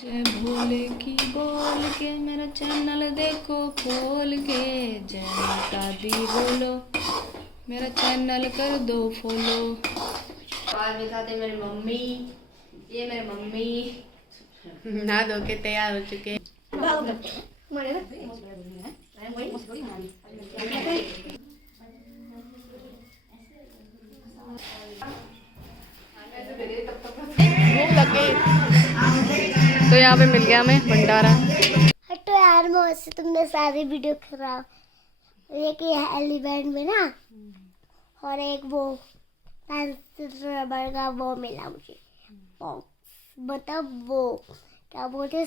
जय भोले की बोल के मेरा चैनल देखो खोल के, जय माता दी बोलो मेरा चैनल कर दो फॉलो। आज दिखाते मेरी मम्मी, ये मेरी मम्मी नहा धो के तैयार हो चुके हैं। भूख लगी तो यहाँ पे मिल गया हमें भंडारा। हटो यार मुझसे, तुमने सारी वीडियो खराब। एक ये एलिफेंट में ना, और एक वो पेंसिल रबर का वो मिला मुझे बॉक्स, मतलब वो क्या बोलते हैं।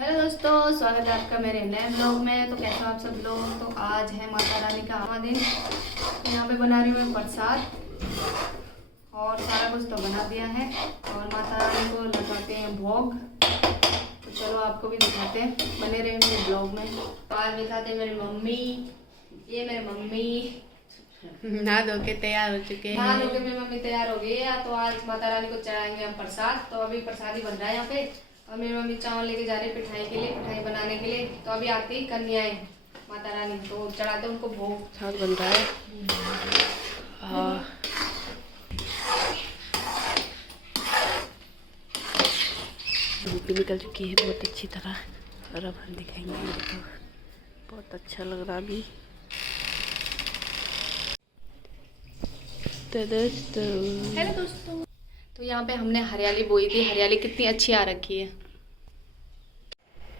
हेलो दोस्तों, स्वागत है आपका मेरे नए ब्लॉग में। तो कैसे हो आप सब लोग। तो आज है माता रानी का आवा दिन। यहाँ पे बना रही हूँ मैं प्रसाद और सारा कुछ तो बना दिया है और माता रानी को लगाते हैं भोग। तो चलो आपको भी दिखाते हैं, बने रहे मेरे ब्लॉग में। तो आज दिखाते हैं मेरी मम्मी, ये मेरी मम्मी नहा धो के तैयार हो चुके हैं। नहा धो के मेरी मम्मी तैयार हो गई है। तो आज माता रानी को चढ़ाएंगे हम प्रसाद। तो अभी प्रसाद ही बन रहा है यहाँ पे और मेरी मम्मी चावल लेके जा रही है पिठाई के लिए, पिठाई बनाने के लिए। तो अभी आती ही कन्याएं माता रानी, तो चढ़ाते उनको भोग। प्रसाद बन रहा है। हाँ, धूप भी निकल चुकी है बहुत अच्छी तरह और अब हम दिखाएंगे। देखो बहुत अच्छा लग रहा अभी। तो दोस्तों, हेलो दोस्तों, तो यहाँ पे हमने हरियाली बोई थी। हरियाली कितनी अच्छी आ रखी है।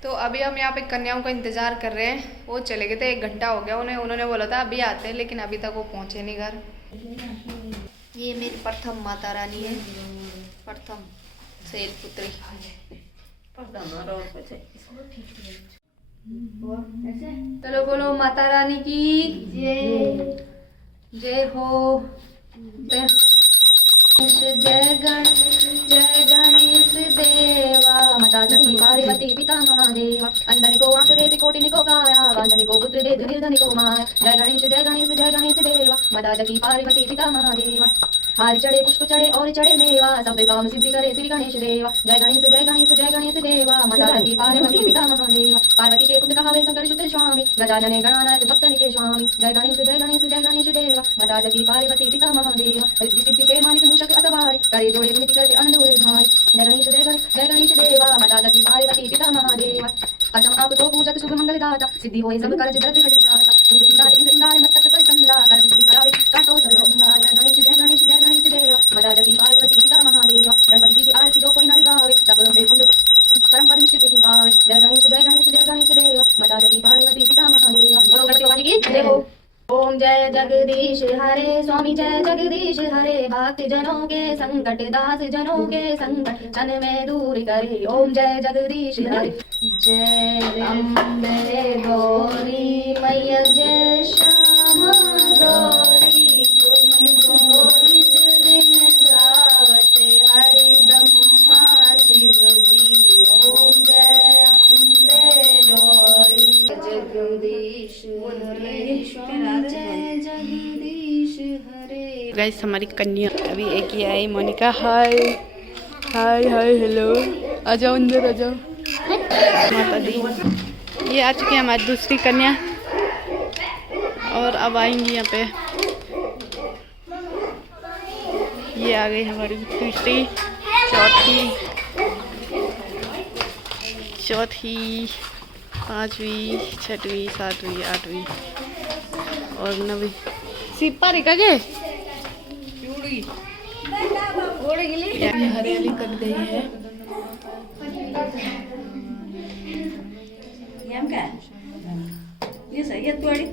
तो अभी हम यहाँ पे कन्याओं का इंतजार कर रहे हैं। वो चले गए थे, 1 घंटा हो गया उन्होंने बोला था अभी आते हैं, लेकिन अभी तक वो पहुँचे नहीं घर। ये मेरी प्रथम माता रानी है, प्रथम शैलपुत्री। चलो बोलो माता रानी की जय, जय हो। जय गणेश देवा, माता सती पार्वती पिता महादेवा, अंधनि को आंख दे कोटिनि को काया, वांझनि को पुत्र दे निर्धनि को माया। जय गणेश जय गणेश जय गणेश देवा, माता सती पार्वती पिता महादेवा। हार चढ़े पुष्प चढ़े और चढ़े मेवा, सब काम सिद्धि करे श्री गणेश देवा। जय गणेश जय गणेश जय गणेश देवा, माता सती पार्वती पिता महादेवा। पार्वती के पुत्र कहावे शंकर शुद्ध स्वामी, गजानने गणानाथ भक्तनि के स्वामी। जय गणेश जय गणेश जय गणेश देवा, माता सती पार्वती पिता महादेवा। रिद्धि सिद्धि के मालिक मूषक असवारी, करे जोड़े गुणिति करते अनंत भाई। जय गणेश जय गणेश देवा, माता सती पार्वती पिता महादेवा। अतम आपको पूजत शुभ मंगल दाता, सिद्धि होए सब कार्य द्रव्य हरि दाता। इंद्र सिद्धार्थ इंद्र इंद्राय मस्तक पर चंदा, कर सिद्धि करावे काटो सर्वंगा। जय गणेश जय गणेश जय गणेश देवा, माता सती पार्वती पिता महादेवा। गणपति जी की आरती जो कोई न गावे, सब में कुंड परम पद निश्चित ही पावे। जय गणेश जय गणेश जय गणेश देवा, माता सती पार्वती पिता महादेवा। बोलो गणपति बाबा जी की जय हो। ओम जय जगदीश हरे, स्वामी जय जगदीश हरे, भक्त जनों के संकट दास जनों के संकट क्षण में दूर करे। ओम जय जगदीश हरे। जय अम्बे गौरी मैया, जय श्यामा गौरी, तुमको नित दिन गावते हरि ब्रह्मा शिव जी। ओम जय अम्बे गौरी जगदीश हरे, जय जगदीश हरे। गाइस हमारी कन्या अभी एक ही आई, मोनिका। हाय हाय हाय हेलो, आ जाओ अंदर आ जाओ। माता दी ये आ चुकी है हमारी दूसरी कन्या और अब आएंगी यहाँ पे। ये आ गई हमारी तीसरी, चौथी, 5वीं, 6वीं, 7वीं, 8वीं और 9वीं। सिपा रिका के हरियाली कट गई है। ये सही है तुम्हारी।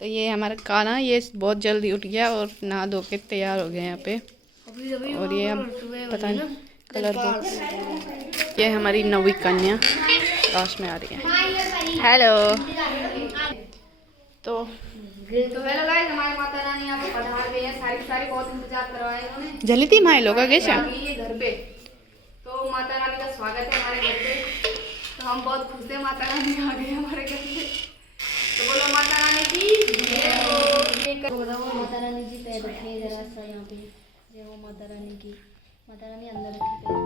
तो ये हमारा काना, ये बहुत जल्दी उठ गया और नहा धो के तैयार हो गया यहाँ पे। और ये हम पता नहीं कलर बॉक्स। ये हमारी 9वीं कन्या लास्ट में आ रही है। हेलो। तो हेलो गाइस, हमारी माता रानी यहाँ पे पधार गई है। सारी बहुत इंतजार करवाया इन्होंने। जली थी माए लोग कैसे आ गई है घर पे। तो माता रानी का स्वागत है हमारे घर पे। तो हम बहुत खुश हैं, माता रानी आ गई हमारे घर पे। तो बोलो माता रानी की जय हो। माता रानी जी पैर रखे जरा सा यहाँ पे, जय हो माता रानी की। माता रानी अंदर रखी पैर।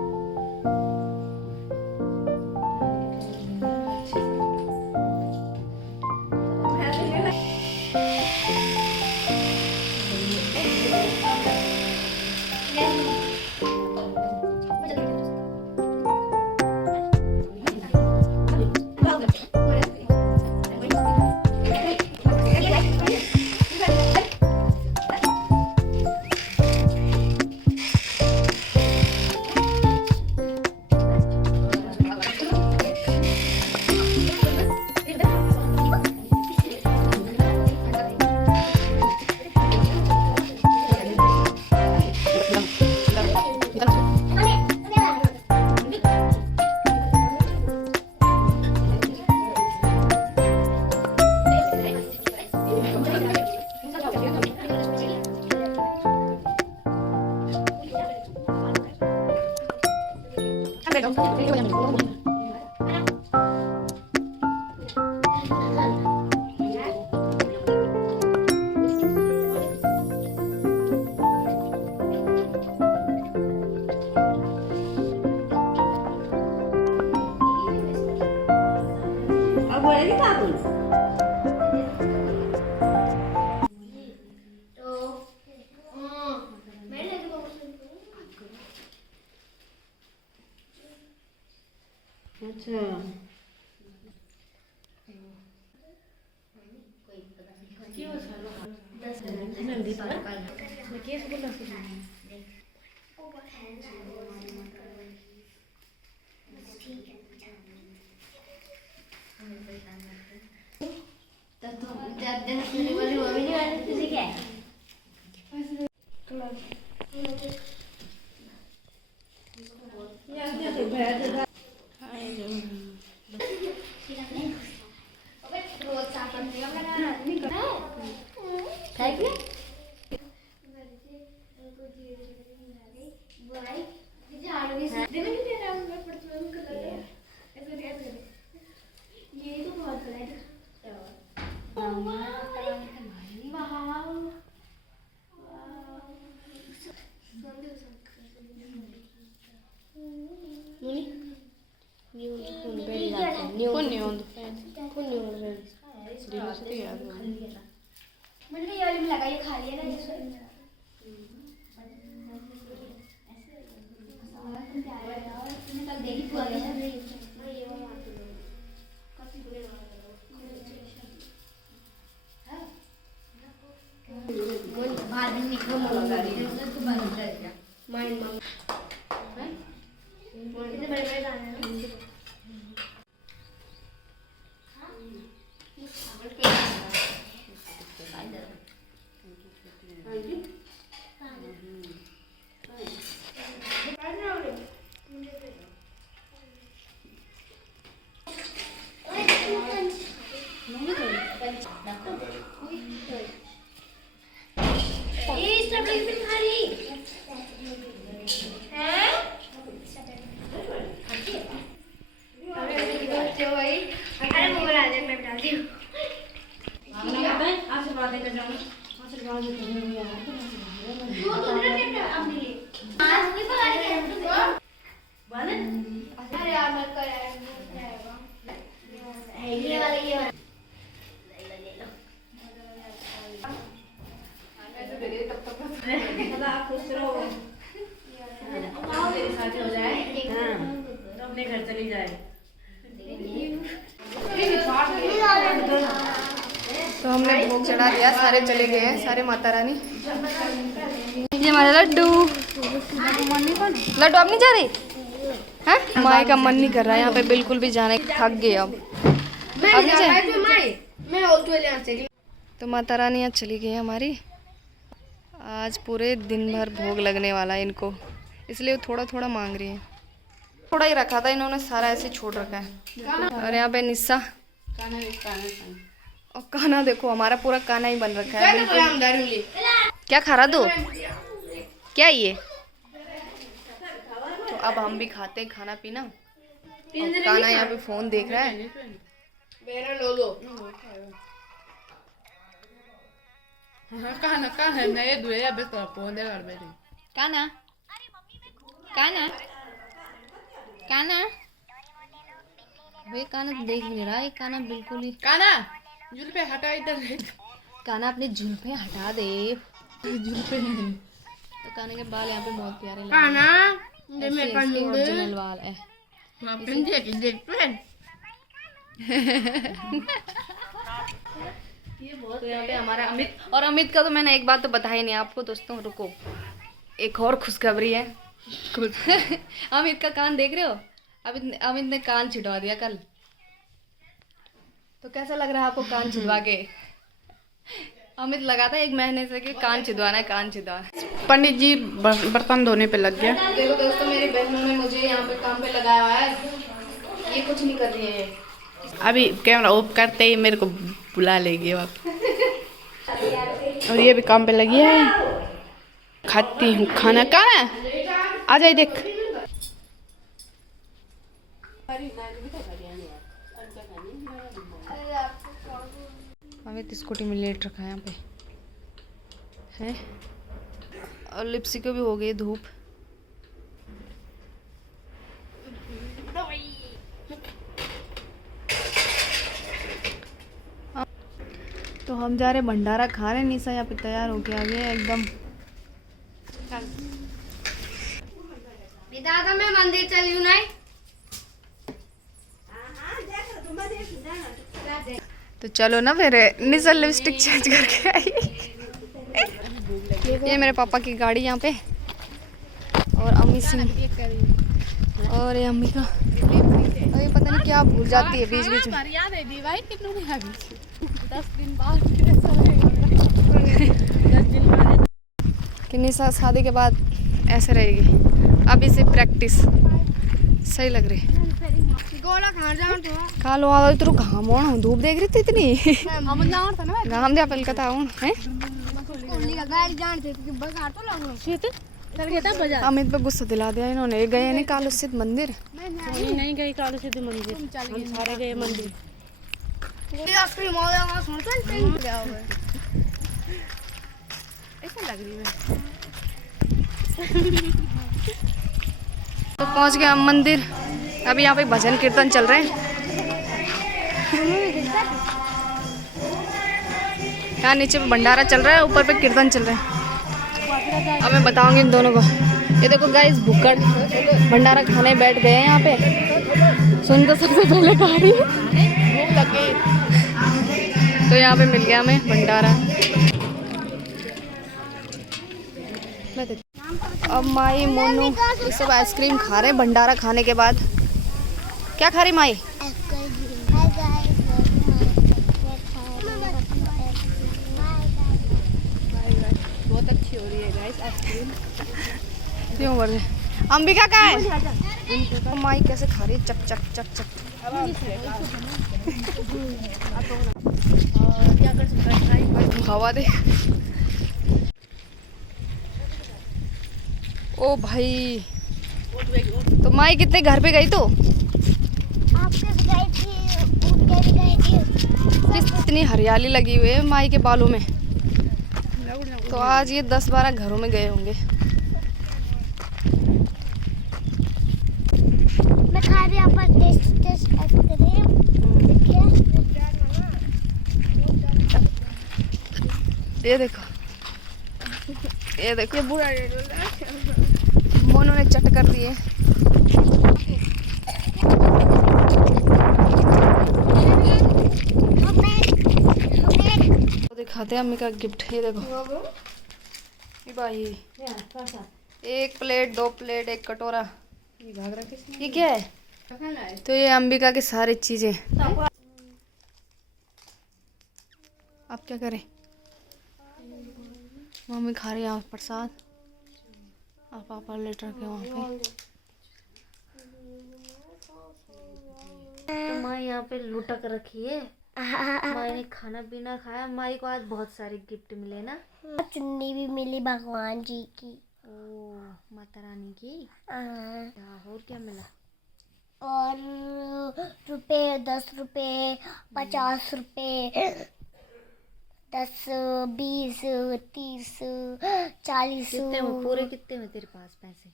Put on the fan. मैंने ये वाली में लगाई खा लिया ना जिसको अपने घर चली जाए। तो हमने भोग चढ़ा दिया, सारे चले गए हैं, सारे माता रानी। ये हमारे लड्डू लड्डू अब नहीं जा रही है, माए का मन नहीं कर रहा है यहाँ पे बिल्कुल भी जाने, थक गए अब नहीं जाए। तो माता रानी यहाँ चली गई हमारी। आज पूरे दिन भर भोग लगने वाला है इनको, इसलिए थोड़ा थोड़ा मांग रही है। थोड़ा ही रखा था इन्होंने, सारा ऐसे छोड़ रखा है। और यहाँ पे निस्सा और काना देखो, हमारा पूरा काना ही बन रखा है बिल्कुल। क्या खा रहा दो क्या ये? तो अब हम भी खाते हैं खाना पीना। और काना यहाँ पे फोन देख रहा है। कहाँ है नए दुए या बस पौधे घर में काना काना काना वे काना तो देख नहीं रहा है, काना बिल्कुल ही। काना जुल्फे हटा इधर देख। काना अपने जुल्फे हटा दे। जुल्फे तो काना के बाल यहाँ पे बहुत प्यारे लग काना रहे हैं। ऐसे इसके ओरिजिनल बाल है। तो यहाँ पे हमारा अमित, और अमित का तो मैंने एक बात तो बताया नहीं आपको दोस्तों, रुको एक और खुशखबरी है। अमित का कान देख रहे हो, अमित ने कान छिड़वा दिया कल। तो कैसा लग रहा है आपको कान छिड़वा के? अमित लगा था 1 महीने से कि कान छिदवाना है, कान छिदवाना। पंडित जी बर्तन धोने पे लग गया। देखो दोस्तों मेरी बहनों ने मुझे यहाँ पे काम पे लगाया हुआ है, ये कुछ नहीं कर रही है। अभी कैमरा ऑफ करते ही मेरे को बुला लेगी अब। और ये भी काम पे लगी है। खाती हूँ खाना। कहाँ है? आ जाए देख। अमित स्कूटी में लेट रखा है यहाँ पे है, और लिप्सी को भी हो गई धूप। तो हम जा रहे भंडारा खा रहे। निशा यहाँ पे तैयार होके आ गया एकदम। दादा मैं मंदिर चली नहीं। तो चलो ना फिर। निशा लिपस्टिक चेंज करके आई। ये मेरे पापा की गाड़ी यहाँ पे, और अम्मी सिंह, और ये अम्मी का। और ये पता नहीं क्या भूल जाती है बीच बीच में। कि निशा शादी के बाद ऐसे रहेगी। अब इसे प्रैक्टिस सही लग रही। खा लो आ तो घाम हो, धूप देख रही थी इतनी। घाम दिया पल का है। अमित पे गुस्सा दिला दिया इन्होंने। गए नहीं कालू सिद्ध मंदिर? नहीं गई कालू सिद्ध मंदिर, हम सारे गए मंदिर। ऐसा लग रही है। तो पहुंच गए हम मंदिर। अभी यहाँ पे भजन कीर्तन चल रहे हैं। यहाँ नीचे पे भंडारा चल रहा है, ऊपर पे कीर्तन चल रहा है। अब मैं बताऊंगी इन दोनों को। ये देखो गाइस भुक्कड़ भंडारा खाने बैठ गए हैं यहाँ पे। सुन तो सबसे पहले खा रही है, भूख लग गई। तो यहाँ पे मिल गया हमें भंडारा। अब माई मोनू ये सब आइसक्रीम खा रहे हैं भंडारा खाने के बाद। क्या खा रही माई? बहुत अच्छी हो रही है गाइस आइसक्रीम। क्यों बोल रहे? अंबिका का है। माई कैसे खा रही है, चक चक चक चक। क्या कर सकता है? हवा दे। ओ भाई, तो माई कितने घर पे गई? तो कितनी हरियाली लगी हुई है माई के बालों में। तो आज ये 10-12 घरों में गए होंगे। मैं खा रही हूँ टेस्ट आइसक्रीम। ये देखो, ये देखो, ये बुरा मोनू ने चट कर दिए। तो दिखाते हैं अम्मी का गिफ्ट। ये देखो ये भाई, 1 प्लेट 2 प्लेट 1 कटोरा। ये क्या है? तो ये अंबिका की सारी चीजें। अब क्या करें? मम्मी खा रही है प्रसाद, और पापा लेट रखे वहाँ पे। तो माँ यहाँ पे लुटक रखी है। माँ ने खाना पीना खाया। माँ को आज बहुत सारे गिफ्ट मिले ना। चुन्नी भी मिली भगवान जी की। ओ माता रानी की। और क्या मिला? और रुपए 10 रुपए 50 रुपए 10, 20, 30, 40। कितने में पूरे, कितने में तेरे पास पैसे?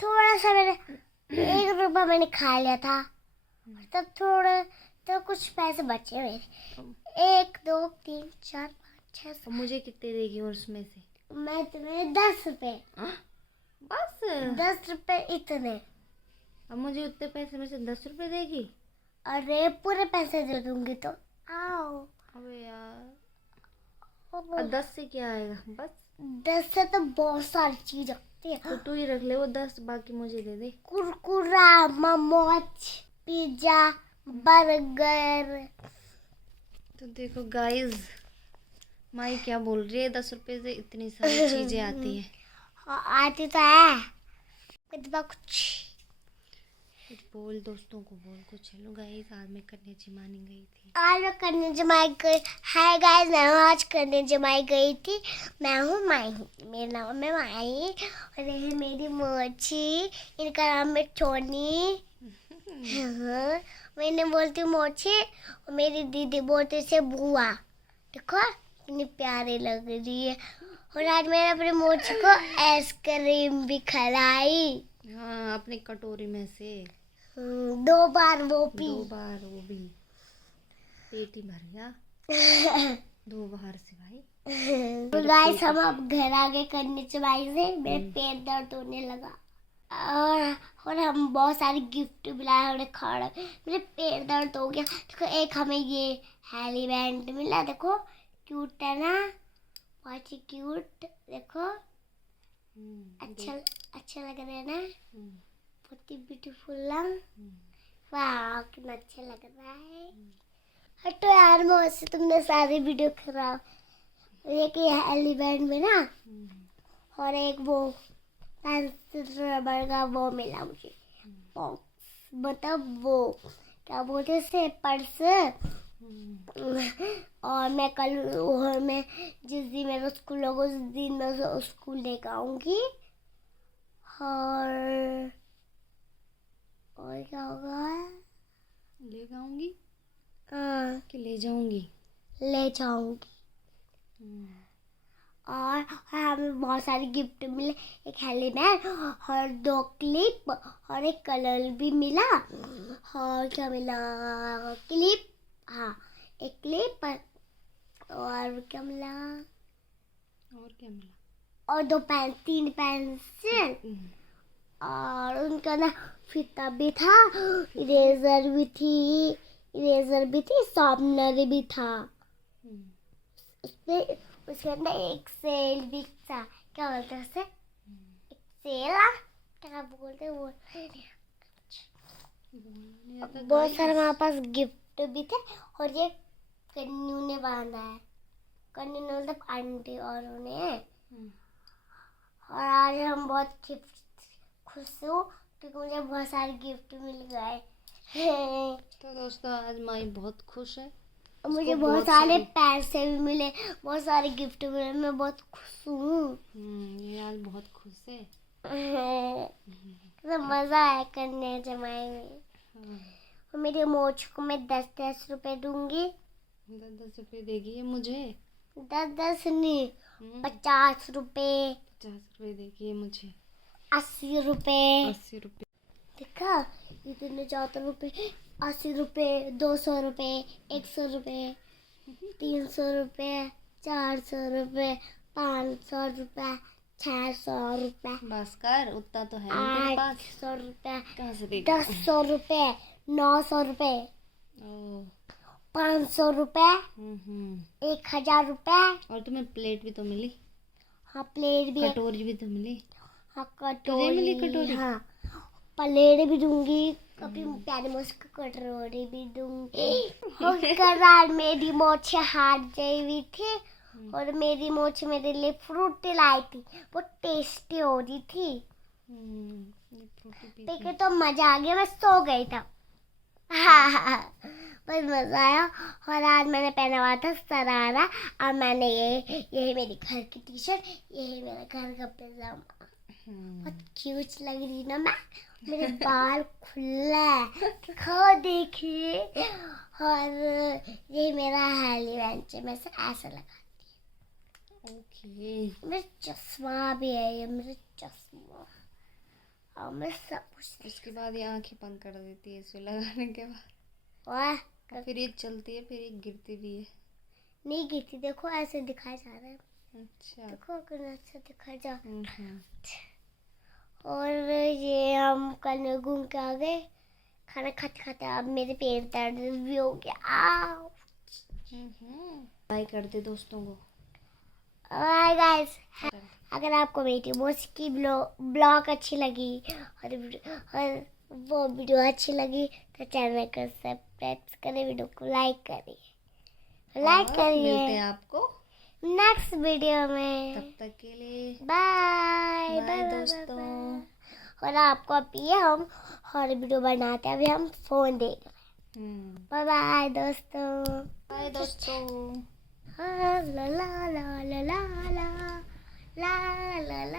थोड़ा सा मैंने 1 रुपया मैंने खा लिया था, तब थोड़ा तो कुछ पैसे बचे मेरे। 1, 2, 3, 4, 5, 6। और मुझे कितने देगी और उसमें से? मैं तुम्हें 10 रुपए, बस 10 रुपए इतने। अब मुझे उतने पैसे में से 10 रुपए देगी? अरे पूरे पैसे दे दूंगी तो आओ। अबे यार, और 10 से क्या आएगा? बस 10 से तो बहुत सारी चीज आती है। तो तू ही रख ले वो 10, बाकी मुझे दे दे। कुरकुरा, मोमोज, पिज्जा, बर्गर। तो देखो गाइस, माई क्या बोल रही है, 10 रुपए से इतनी सारी चीजें आती हैं। आती तो है, कितना कुछ। बोल, दोस्तों को बोल कुछ। हेलो गाइस, आज मैं कन्या जमाने गई थी। आज मैं कन्या जमाई गई। हाय गाइस, मैं आज कन्या जमाई गई थी। मैं हूँ माही, मेरा नाम है माही और ये है मेरी मोची, इनका नाम है टोनी। हाँ, मैंने बोलती हूँ मोची और मेरी दीदी बोलती से बुआ। देखो कितनी प्यारी लग रही है। और आज मैंने अपनी मोची को आइसक्रीम भी खिलाई। हाँ, अपनी कटोरी में से 2 बार वो पी। 2 बार, वो भी पेट ही भर गया 2 बार से भाई। तो गाइस, हम अब घर आ गए कन्या जमाई से। मेरे पेट दर्द होने लगा और हम बहुत सारे गिफ्ट भी लाए। हमने खाना, मेरे पेट दर्द हो गया। देखो एक हमें ये हेली बैंड मिला, देखो क्यूट है ना, बहुत ही क्यूट। देखो अच्छा लग रहा है ना, बहुत ही ब्यूटीफुल ना। वाह कितना अच्छा लग रहा है। हटो यार मौसी, तुमने सारी वीडियो खराब। एक ये हेली बैंड में ना, और एक वो पेंसिल रबर का वो मिला मुझे बॉक्स, मतलब वो क्या बोलते से पर्स। और मैं जिस दिन मेरा स्कूल होगा उस दिन मैं स्कूल लेकर आऊंगी। और क्या होगा? ले जाऊंगी हाँ, कि ले जाऊंगी? ले जाऊंगी। और हमें बहुत सारे गिफ्ट मिले, एक हेली बैंड और 2 क्लिप और एक कलर भी मिला। और क्या मिला? क्लिप, हाँ एक क्लिप। और क्या मिला? और 3 पेंसिल और उनका ना फीता भी था, इरेजर भी थी, शार्पनर भी था। उसके अंदर एक सेल भी था। क्या बोलते हैं उसे? एक सेल, क्या बोलते हैं वो? बहुत सारे हमारे पास गिफ्ट भी थे। और ये कन्नू ने बांधा है, कन्नू ने मतलब आंटी और उन्हें। और आज हम बहुत खुश हूँ क्योंकि मुझे बहुत सारे गिफ्ट मिल गए। तो दोस्तों, आज माई बहुत खुश है। मुझे बहुत सारे पैसे भी मिले, बहुत सारे गिफ्ट मिले। मैं बहुत खुश हूँ। ये आज बहुत खुश है। तो मजा आया करने जमाई में। और मेरी मोच को मैं 10-10 रुपए दूंगी। 10 रुपए देगी ये मुझे? 10 नहीं, 50 रुपए। 50 रुपए देगी ये मुझे? 80 रुपए। 80 रुपए। देखा, इतने ज़्यादा रुपए। 80 रुपए, 200 रुपए, 100 रुपए, 300 रुपए, 400 रुपए, 500 रुपए, 600 रुपए, बस कर, उतना तो है नहीं तेरे पास। 800 रुपए, कहाँ से देगी? 1000 रुपए, 900 रुपए, ओह, 500 रुपए, 1000 रुपए। और तुम्हें प्लेट भी तो मिली? हाँ प्लेट भी, कटोरी भी तो मिली? हाँ तुझे मिली कटोरी? हाँ प्लेट भी दूंगी, कभी प्यारी मुस्क कटोरी भी दूंगी। और करार मेरी मोछ हाथ गई हुई थी और मेरी मोछ मेरे लिए फ्रूट लाई थी, वो टेस्टी हो रही थी। ये फ्रूटी पी देखे तो मजा आ गया, मैं सो गई था। हाँ बस मजा आया। और आज मैंने पहना हुआ था शरारा और मैंने ये है मेरी घर की टी शर्ट, ये है मेरा घर का पैजामा। बहुत क्यूट लग रही ना मैं। मेरे बाल खुले हैं, दिखाओ देखिए। और ये मेरा हेली बेंच है, मैं से ऐसा लगा। ओके। मेरा चश्मा भी है, ये मेरा चश्मा। और मैं सब कुछ उसके बाद ये आंखें बंद कर देती है इसे लगाने के बाद। वाह, फिर ये चलती है, फिर ये गिरती भी है। नहीं गिरती, देखो ऐसे दिखाई जा रहा है। अच्छा। देखो कितना अच्छा दिखाई जा। हम्म। और ये हम कल घूम के आ गए, खाना खाते खाते अब मेरे पेट दर्द भी हो गया। आओ बाय कर दे दोस्तों को। हाय गाइस, अगर आपको मेरी मोसी की ब्लॉग अच्छी लगी और वो वीडियो अच्छी लगी तो चैनल को सब्सक्राइब करें, वीडियो को लाइक करिए, मिलते हैं आपको नेक्स्ट वीडियो में। तब तक के लिए बाय बाय दोस्तों। और आपको अभी हम हर वीडियो बनाते हैं, अभी हम फोन देख रहे हैं। बाय बाय दोस्तों। बाय दोस्तों। ला ला ला ला ला ला ला ला ला।